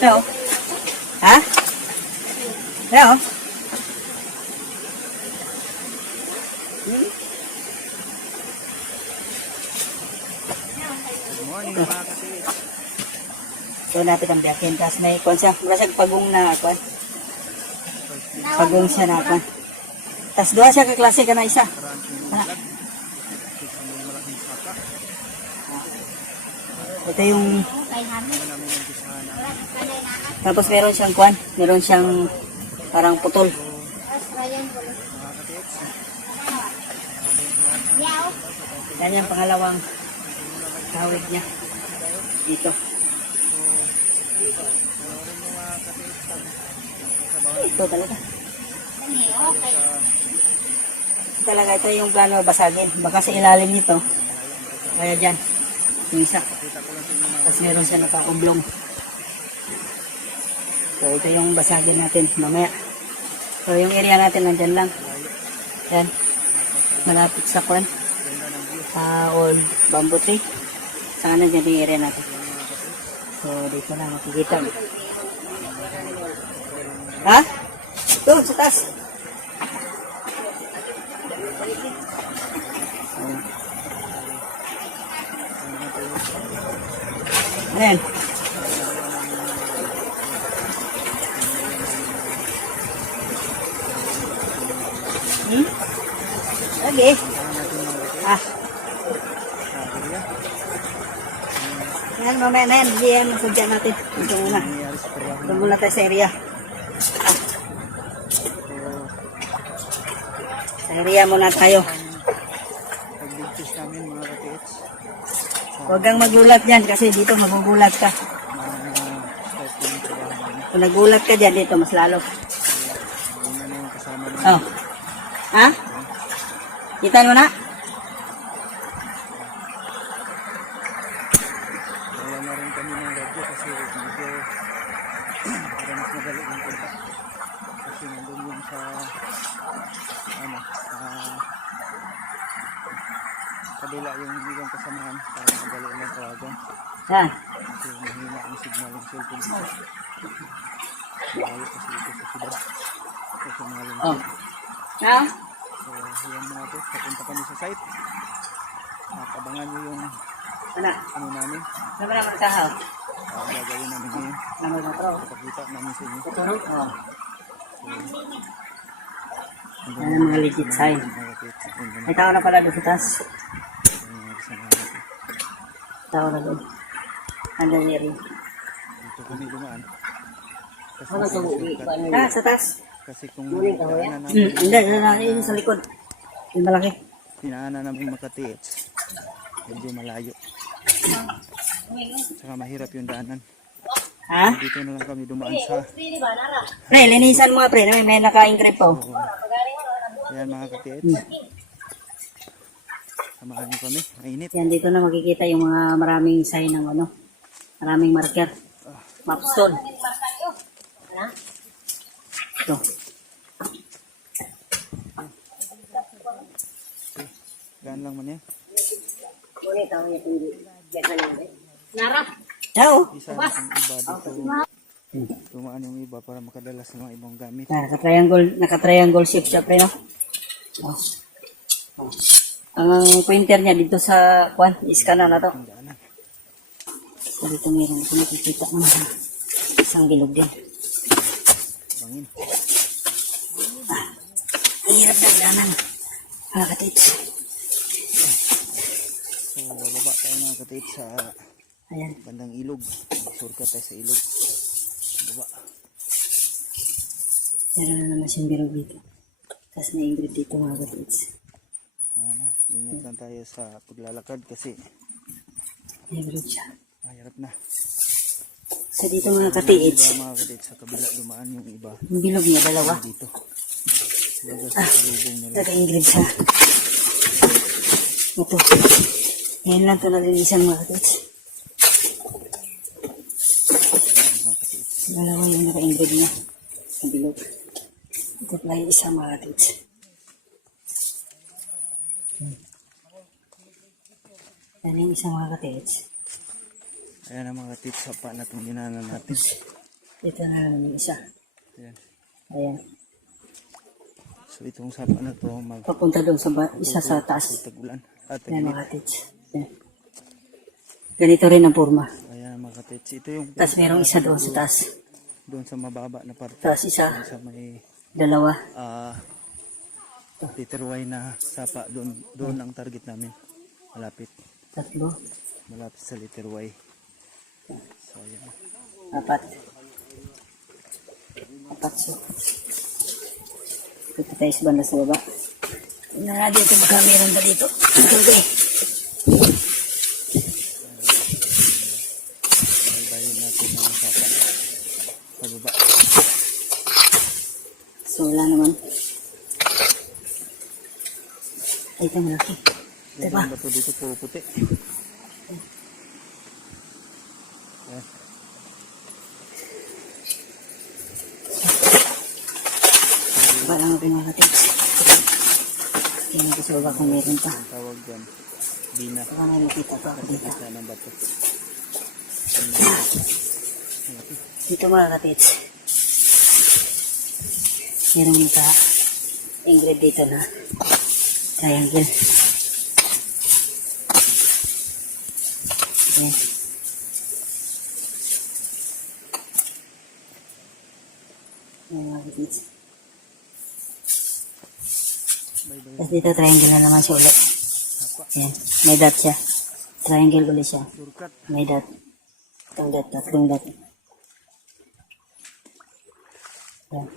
Ito. Ha? Ito. Good morning mga katiit. So napit ang biyakin. Tapos may kwan siya. Marasag pagong na kwan. Pagong siya na kwan. Tapos doon siya kaklase ka na isa. Ito yung tapos meron siyang kwan. Meron siyang parang putol. Yan yung pangalawang kawig niya. Dito. Ito talaga. Talaga ito yung plano basagin. Baka sa ilalim nito. Kaya dyan. Yung isa. Tapos meron siya nakakumblong. So ito yung basagin natin mamaya. So yung area natin nandyan lang. Yan. Malapit sa kwan. Old bamboo tree. Sana dyan yung area natin. So dito na makikita. Ha? Doon sa taas. Ayan. Okay. Yan, mamaya na yan. Diyan ang sadya natin. Ito muna. Ito muna tayo sa area. Sa area muna tayo. Pag-digtis namin mga katiit. Huwag kang magulat dyan kasi dito magugulat ka. Kung nagulat ka dyan dito, mas lalo. Una na yung kasama namin. Oh. Ha? Kita mo na? Wala na rin kami ng radyo kasi medyo para mas madali yung punta. Kasi nandun yung sa kabila yung kasamahan para madali lang tawagan. Ha? Kasi mahina ang signal ng cellphone. Malayo kasi ito sa siyudad. Kasi mahalong Oh. Ha? So yan mga ito, papunta kami sa site. At abangan nyo yung Ano? ano namin. Ano na magkahaw? Gagawin namin ngayon. Ano na pro? Ipakita namin sa inyo. Tuturo? Oh. Hanggang Yan ang mga legit sign. mga katiit. May tao na pala doon sa taas. Yung mga kasamahan natin. Tao na doon. Andyan niya rin. Dito kami dumaan. Kasi Ano sa uwi? shortcut. Ah, sa taas. Kasi kung Hmm, dinaanan namin, hindi. Yun sa likod. Yung malaki. dinaanan namin Makati, medyo malayo. Saka mahirap yung daanan. Ha? Dito na lang kami dumaan sa Pre, linisan mo nga pre. May naka-engrip po. ayan mga katiit. Samahan nyo kami, mainit. Yan, dito na makikita yung mga maraming sign ng ano. Maraming marker. Mapstone. Ito. Gaan lang man yan. Ciao. Isa na yung iba dito. Dumaan yung iba para makadala sa mga ibang gamit. Naka-triangle shape siya pre, no? Oh. Oh. Ang pointer niya dito sa kwan, iskana na to. Ang daanan. So dito meron ito nakikita ng isang bilog din. Bangin. Ang hirap ng danan. Mga katits. So bababa tayo mga katiit sa Ayan. bandang ilog. Shortcut tayo sa ilog. Baba. Meron na naman siyang bilog dito. Tapos may ingrid dito mga katits. Ayan na. Ingat lang tayo sa paglalakad kasi May bilog siya. mahirap na. So dito mga Iba katits. mga katiit sa kabila dumaan yung iba. Yung bilog niya, dalawa. Dito. Baga sa kalubong nila. Taga-ingrid siya. Ito. Ngayon lang ito nalinisan mga katits. Mga katiit. Dalawa yung naka-ingrid niya. Ang bilog. Ito pala yung isa mga katits. Yan yung isang mga katits. Ayan ang mga tips sa pa na itong dinaanan natin. Ito na naman yung isa. Ayan. Ayan. So itong sapa na to Papunta doon sa isa sa taas. tag-ulan. At Ayan tag-init. mga katits. Ayan. Ganito rin ang forma. Ayan mga katits. Ito yung Tapos merong isa doon sa taas. doon sa mababa na parte. Tapos isa, Doon sa may dalawa. liter Y na sapa. Doon ang target namin. Malapit. Tatlo. Malapit sa liter Y. So ayan. Apat. Apat so. Ito tayo sa banda sa baba. Tingnan natin kung baka meron ba dito. Okay. Baybayin natin ang sapa. Pababa. So wala naman. Ay, ito malaki. Diba? Yung bato dito puro puti. Ayan. Baka lang ako mga katits. Tingnan ko sa baba kung meron pa. Ang tawag dyan. Bina. Baka nakikita pa ako dito. Kita ng bato. Dito mga katits. Merong naka-engrave dito na triangle. Okay. Ayan mga katits. Baybayin. Tapos dito triangle na naman siya ulit. Ayan. May dot siya. Triangle ulit siya. Surkat. May dot. Itong dot. Tatlong dot. Ayan.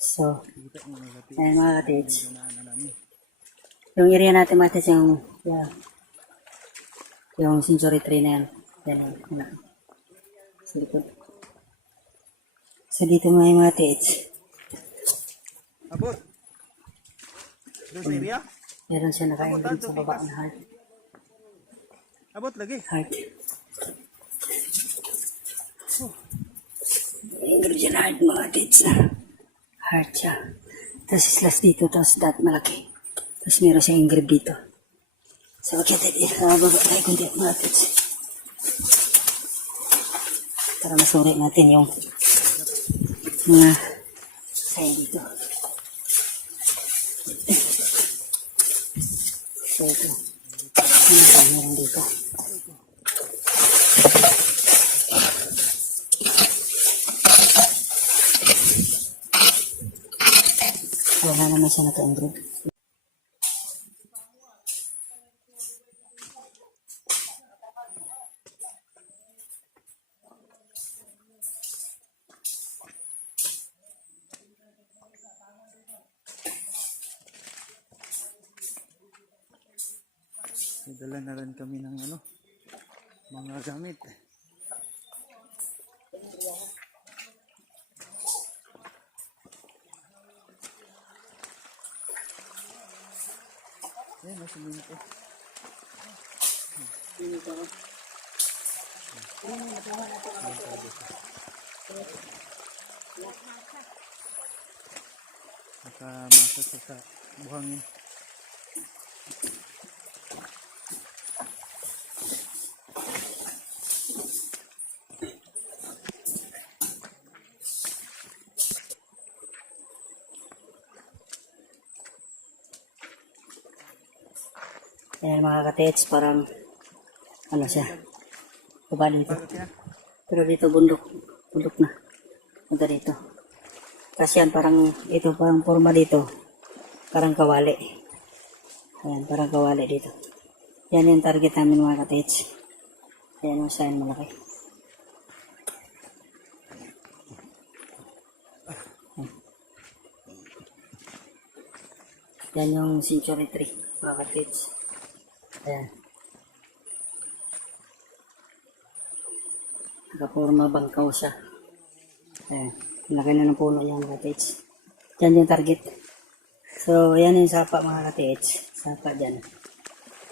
So, Kita mo mga katits. ayan mga katits. Ganahan na namin. Yung area natin mga katits, yung century tree na yan. Yan. So, dito. So, dito mga katits. Abot. Doon sa area? Meron siya naka-engrave sa baba ng heart. Abot lagi. Heart. Engrave siya na heart mga katits. Heart siya. Tapos slash dito, tapos dot malaki. Tapos meron siya engrave dito. So, okay, baba tayo kundi mga katits. Para masuri natin yung mga sign dito. So, ito. Ano pa meron dito? Wala naman siya naka-engrave. Dala na rin kami ng mga gamit. Ayan, nasa minute. Nakamasa sa buhangin. Ayan mga katets, parang ano siya, baba dito. Pero dito bundok na. Punta dito. Kasi yan parang, ito parang forma dito, parang kawali. Ayan, parang kawali dito. Yan yung target namin mga katets. Ayan yung sign malaki. Yan yung century tree mga katets. Ayan. Nakaporma bangkaw siya. Ayan. Laki na ng puno niya mga katits. Yan yung target. So, yan yung sapa mga katits. Sapa dyan.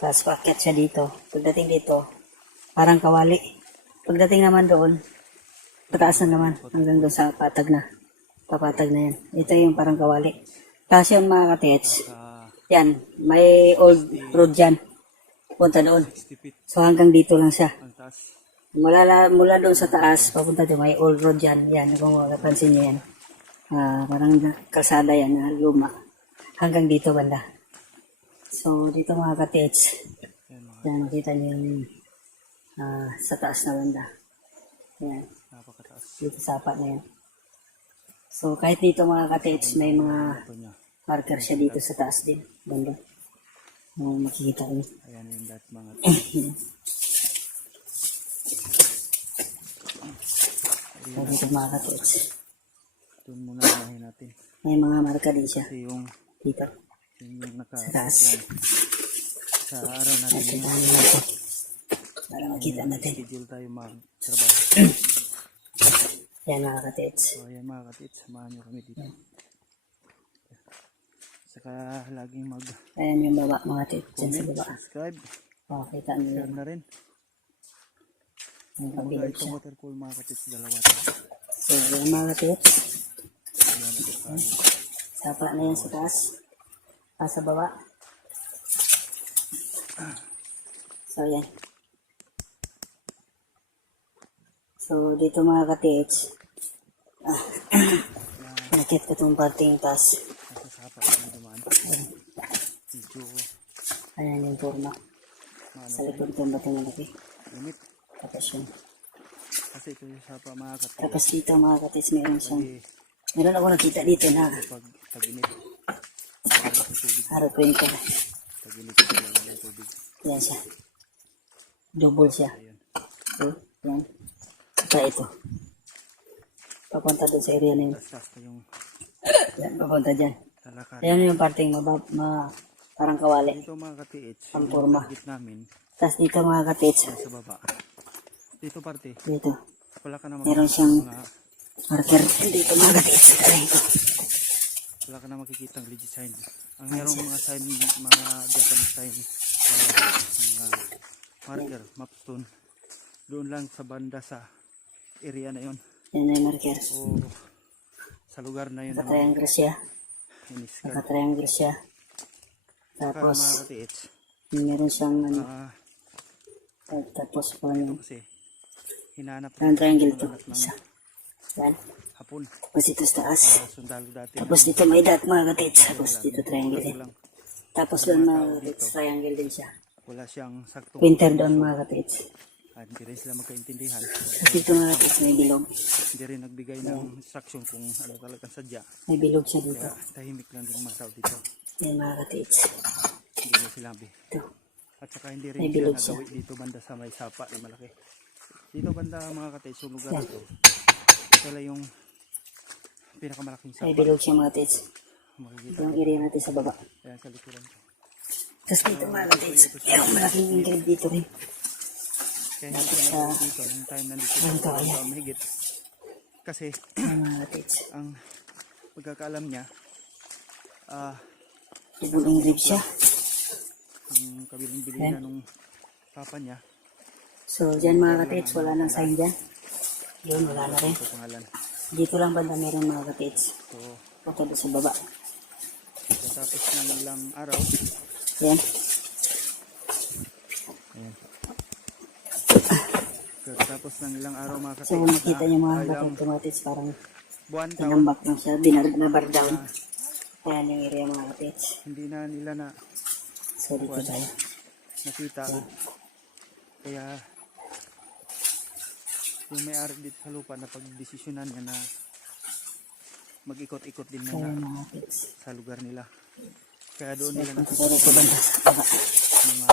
Tapos paakyat siya dito. Pagdating dito, parang kawali. Pagdating naman doon, pataas na naman. Hanggang doon sa patag na. Papatag na yan. Ito yung parang kawali. Tapos yung mga katits, yan. May old road dyan. Punta doon. 60 feet So hanggang dito lang siya. ang taas. Mula doon sa taas, papunta doon, may old road yan. Yan, kung mapapansin nyo yan. Parang kalsada yan na luma. Hanggang dito banda. So, dito mga ka-tits. Yan mga Yan, makita nyo yung sa taas na banda. Yan, napakataas. dito sapa na yan. So, kahit dito mga ka-tits, may mga Ito niya. marker siya dito sa taas din. Banda. Makikita nyo. Ayan yung dat mga So, dito mga ka-tits. doon muna unahin natin. May mga marker din siya. Kasi yung Dito. yung Sa taas. sa araw natin yung Kita nyo natin. Para makita natin. schedule tayo magtrabaho. Yan mga ka-tits. So ayan mga katit, samahan nyo kami dito. Saka laging Ayan yung baba mga tits. Yan sa mag-comment, baba. subscribe, Makikita nyo share yan. na rin. Yung Kumbaga pagbilog itong siya. waterfall mga katit, dalawa to. So, yan mga ka-tits. Ayan ito tayo. Sapa na yan sa taas. Sa baba. So, yan. So, dito mga ka-tits. Nakit ko itong parting taas. Nasa sapa kami dumaan. Medyo Ayan yung forma. Sa likod ko ba ito malaki? limit. Tapos yun. Kasi ito yung sapa mga katit. Tapos dito mga ka-tits, meron siyang, Kasi meron ako nakita dito na pag tag-init, sa tubig, harapuin ko. tag-init ng tubig. Yan siya. Double siya. Ayun. So, yan. Saka ito. Papunta doon sa area na yun. Tapos pa yung Yan, papunta dyan. talakar. Ayan yung parting parang kawali. Dito mga katiits, Ang yung forma. target namin, Tapos dito mga ka-tits, sa baba. Dito parte, dito. wala ka na Meron siyang mga, marker. Dito mga ka-tits. Dito. wala ka na makikita ang legit sign. Ang merong mga sign, mga Japanese sign, mga marker, mapstone, doon lang sa banda sa area na yon Yan na yung marker. o sa lugar na yun na Naka-triangle siya. iniskan. Naka-triangle siya. Saka mga Tapos, katiits, meron siyang ano. ah, Tapos pa yung kasi hinanap triangle to. ng Isa. Yan. hapon, Tapos ito sa taas. sundalo dati. Tapos dito may dot mga ka-tits. Tapos dito triangle din. lang, Tapos doon mga ka-tits, triangle din siya. wala siyang saktong Winter doon mga ka-tits. hindi rin sila magkaintindihan. Tapos dito mga ka-tits may bilog. Hindi rin nagbigay ng instruction kung ano talagang sadya. May bilog siya dito. Kaya tahimik lang din mga tao dito. Yan mga ka-tits. Hindi na sinabi. Ito. At saka hindi May rin siya bilog nagawi dito banda sa may sapa na malaki. Dito banda mga katiits, yung lugar Yan. ito. Ito lang yung pinakamalaking May sapa. bilog siya mga ka-tits. Makikita. Ito ang area natin sa baba. Ayan sa likuran ko. Tapos dito mga ka-tits. Merong malaking ingrid dito rin. Kaya hindi ko sa- nagawa dito. Nung time nandito Ganito, sa ayan. mahigit. Kasi Yan mga ka-tits. ang pagkakaalam niya, Double ingrid siya. ang kabilang bilhin na nung papa niya, So dyan mga ka-tits, wala nang sign dyan. Yun, wala na rin. ito pangalan. Dito lang banda meron mga ka-tits. So, Punta doon sa baba. tapos ng ilang araw, Yan. ayan. Tapos ng ilang araw mga So katiits makita niyo mga ilang ka-tits, parang buwan taon, tinambak lang siya. Binabar down. Ayan yung area mga ka-tits. hindi na nila na So dito tayo. nakita. Kaya yung may-ari dito sa lupa na pagdesisyonan niya na mag-ikot-ikot din Ayan muna mga ka-tits. sa lugar nila. Kaya doon nila Punta nakita tayo sa banda sa baba. mga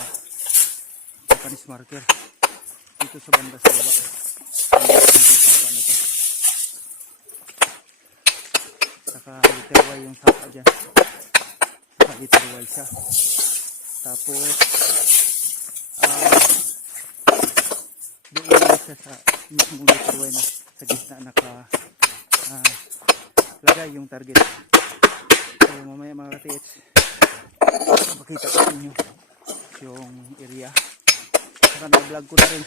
Japanese marker dito sa banda sa baba. Yung sapa na to. Saka literway yung sapa dyan. Saka literway siya. Tapos doon lang siya sa mismong literway na sa gitna lagay yung target. So mamaya mga katiits, makita ko sa inyo yung area. Saka na-vlog ko na rin